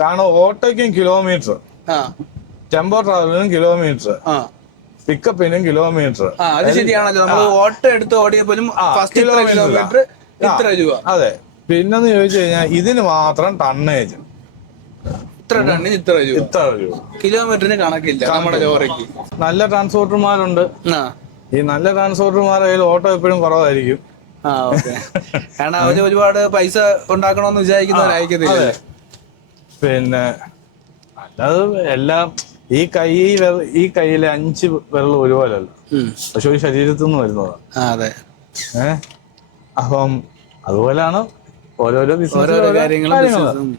കാരണം ഓട്ടോയ്ക്കും kilometre, tempo ട്രാവലിനും kilometre, പിക്കപ്പിനും kilometre. അത് ശരിയാണല്ലോ. നമ്മൾ ഓട്ടോ എടുത്ത് ഓടിയപ്പോലും കിലോമീറ്റർ ഇത്ര രൂപ. അതെ. പിന്നെന്ന് ചോദിച്ചു കഴിഞ്ഞാൽ ഇതിന് മാത്രം ടണ്ണേജ് ഇത്ര ടണ്ണിന് ഇത്ര രൂപ. കിലോമീറ്ററിന് കണക്കില്ല നമ്മുടെ ലോറിക്ക്. നല്ല ട്രാൻസ്പോർട്ടർമാരുണ്ട്. ഈ നല്ല ട്രാൻസ്പോർട്ടർമാരുടെ കയ്യിൽ ഓട്ടോ എപ്പോഴും കുറവായിരിക്കും. കാരണം അവര് ഒരുപാട് പൈസ ഉണ്ടാക്കണമെന്ന് വിചാരിക്കുന്നവരായിരിക്കത്തില്ല. പിന്നെ അല്ലാതെ എല്ലാം ഈ കയ്യിലെ 5 വിരൽ ഒരുപോലല്ല, പക്ഷെ ഒരു ശരീരത്തിൽ നിന്ന് വരുന്നതാണ്. അപ്പം അതുപോലെയാണ് ഓരോരോ ബിസിനസ് കാര്യങ്ങളും.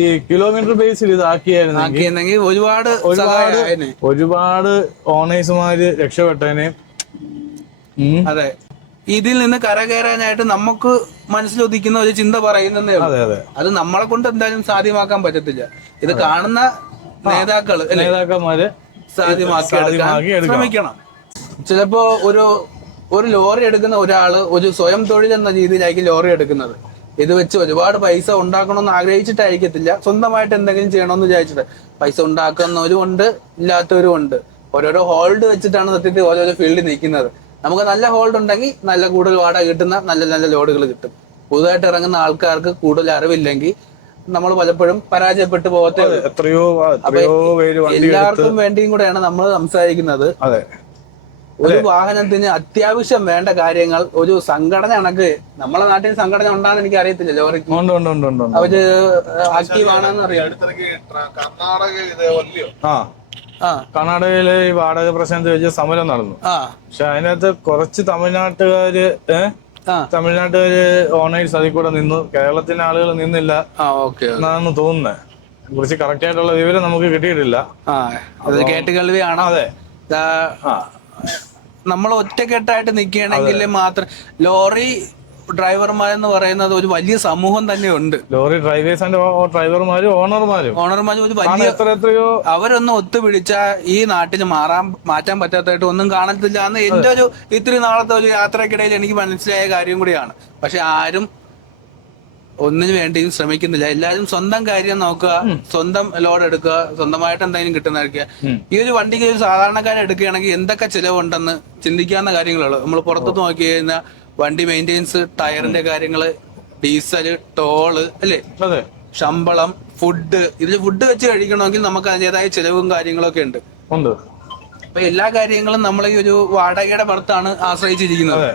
ഈ കിലോമീറ്റർ ബേസിൽ ഇതാക്കിയായിരുന്നെങ്കിൽ ഒരുപാട് ഓണേഴ്സുമാര് രക്ഷപ്പെട്ടേനെ. അതെ, ഇതിൽ നിന്ന് കരകയറാനായിട്ട് നമുക്ക് മനസ്സിലൊതുക്കുന്ന ഒരു ചിന്ത പറയുന്നതേ ഉള്ളൂ. അത് നമ്മളെ കൊണ്ട് എന്തായാലും സാധ്യമാക്കാൻ പറ്റത്തില്ല. ഇത് കാണുന്ന നേതാക്കന്മാര് സാധ്യമാക്കി ശ്രമിക്കണം. ചിലപ്പോ ഒരു ലോറി എടുക്കുന്ന ഒരാള് ഒരു സ്വയം തൊഴിൽ എന്ന രീതിയിലായിരിക്കും ലോറി എടുക്കുന്നത്. ഇത് വെച്ച് ഒരുപാട് പൈസ ഉണ്ടാക്കണമെന്ന് ആഗ്രഹിച്ചിട്ടായിരിക്കത്തില്ല, സ്വന്തമായിട്ട് എന്തെങ്കിലും ചെയ്യണമെന്ന് വിചാരിച്ചിട്ട്. പൈസ ഉണ്ടാക്കുന്നവരും ഉണ്ട്, ഇല്ലാത്തവരും ഉണ്ട്. ഓരോരോ ഹോൾഡ് വെച്ചിട്ടാണ് സത്യത്തിൽ ഓരോരോ ഫീൽഡിൽ നിൽക്കുന്നത്. നമുക്ക് നല്ല ഹോൾഡ് ഉണ്ടെങ്കിൽ നല്ല കൂടുതൽ വാടക കിട്ടുന്ന നല്ല നല്ല ലോഡുകൾ കിട്ടും. പുതുതായിട്ട് ഇറങ്ങുന്ന ആൾക്കാർക്ക് കൂടുതൽ അറിവില്ലെങ്കിൽ നമ്മൾ പലപ്പോഴും പരാജയപ്പെട്ടു പോകത്തേ. എല്ലാവർക്കും വേണ്ടിയും കൂടെയാണ് നമ്മൾ സംസാരിക്കുന്നത്. ഒരു വാഹനത്തിന് അത്യാവശ്യം വേണ്ട കാര്യങ്ങൾ ഒരു സംഘടന കണക്ക്, നമ്മളെ നാട്ടിൽ സംഘടന ഉണ്ടാന്ന് എനിക്ക് അറിയത്തില്ല. ലോറിക്ക് അവര് ആക്റ്റീവ് ആണെന്ന് അറിയാം. കർണാടകയില് ഈ വാടക പ്രശ്നത്തെ വെച്ച് സമരം നടന്നു. പക്ഷെ അതിനകത്ത് കുറച്ച് തമിഴ്നാട്ടുകാര് ഓണേഴ്സ് അതിൽ കൂടെ നിന്നു. കേരളത്തിലെ ആളുകൾ നിന്നില്ല എന്നാണ് തോന്നുന്നത്. കുറിച്ച് കറക്റ്റ് ആയിട്ടുള്ള വിവരം നമുക്ക് കിട്ടിയിട്ടില്ല. കേട്ടുകേൾവിയാണ്. അതെ, നമ്മൾ ഒറ്റക്കെട്ടായിട്ട് നിൽക്കുകയാണെങ്കിൽ മാത്രം. ലോറി ഡ്രൈവർമാരെന്ന് പറയുന്നത് ഒരു വലിയ സമൂഹം തന്നെയുണ്ട്. ലോറി ഡ്രൈവർമാരും ഓണർമാരും ഒരു വലിയ എത്രയോ അവരൊന്നും ഒത്തുപിടിച്ചാൽ ഈ നാട്ടിൽ മാറ്റാൻ പറ്റാത്തതായിട്ട് ഒന്നും കാണത്തില്ല എന്ന് എന്റെ ഒരു ഇത്തിരി നാളത്തെ ഒരു യാത്രക്കിടയിൽ എനിക്ക് മനസ്സിലായ കാര്യം കൂടിയാണ്. പക്ഷെ ആരും ഒന്നിനു വേണ്ടിയും ശ്രമിക്കുന്നില്ല. എല്ലാവരും സ്വന്തം കാര്യം നോക്കുക, സ്വന്തം ലോഡ് എടുക്കുക, സ്വന്തമായിട്ട് എന്തെങ്കിലും കിട്ടുന്നതായിരിക്കുക. ഈ ഒരു വണ്ടിക്ക് ഒരു സാധാരണക്കാരൻ എടുക്കുകയാണെങ്കിൽ എന്തൊക്കെ ചിലവുണ്ടെന്ന് ചിന്തിക്കാവുന്ന കാര്യങ്ങളുള്ളൂ. നമ്മൾ പുറത്തു നോക്കി കഴിഞ്ഞാൽ വണ്ടി മെയിൻ്റെനൻസ്, ടയറിന്റെ കാര്യങ്ങള്, ഡീസല്, ടോള്, അല്ലേ, ശമ്പളം, ഫുഡ്. ഇതിൽ ഫുഡ് വെച്ച് കഴിക്കണമെങ്കിൽ നമുക്ക് അതിൻ്റെതായ ചിലവും കാര്യങ്ങളൊക്കെ ഉണ്ട്. അപ്പൊ എല്ലാ കാര്യങ്ങളും നമ്മൾ ഈ ഒരു വാടകയുടെ പുറത്താണ് ആശ്രയിച്ചിരിക്കുന്നത്.